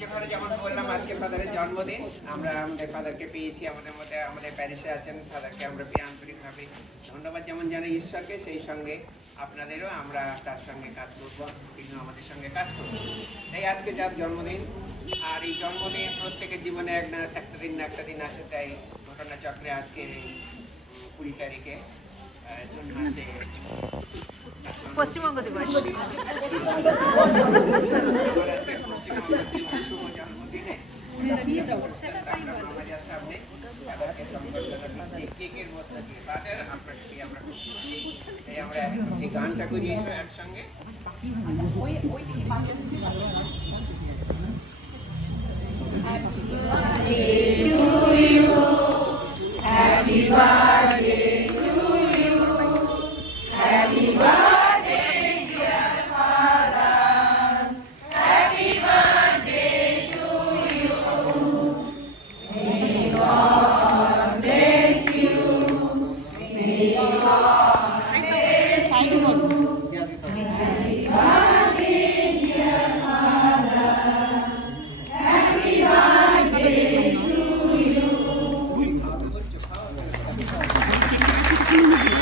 যেখানে যেমন বললাম আজকে ফাদারের জন্মদিন, আমরা আমাদের ফাদারকে পেয়েছি, আমাদের মধ্যে আমাদের প্যারিশে আছেন, ফাদারকে আমরা পেয়ে আন্তরিকভাবে ধন্যবাদ যেমন জানাই ঈশ্বরকে, সেই সঙ্গে আপনাদেরও আমরা তার সঙ্গে কাজ করবো, তিনি আমাদের সঙ্গে কাজ করবো। তাই আজকে যার জন্মদিন, আর এই জন্মদিন প্রত্যেকের জীবনে একটা দিন আসে, তাই ঘটনাচক্রে আজকে 20 তারিখে জুন মাসে পশ্চিমবঙ্গ দিবস। শুভ জন্মদিনে সামনে কেকের মধ্যে দিয়ে তাদের আমরা খুশি, তাই আমরা সেই গানটা করি একসঙ্গে। Happy birthday to you, happy birthday dear father, happy birthday to you, may God bless you, may God bless you, happy birthday dear father, happy birthday to you.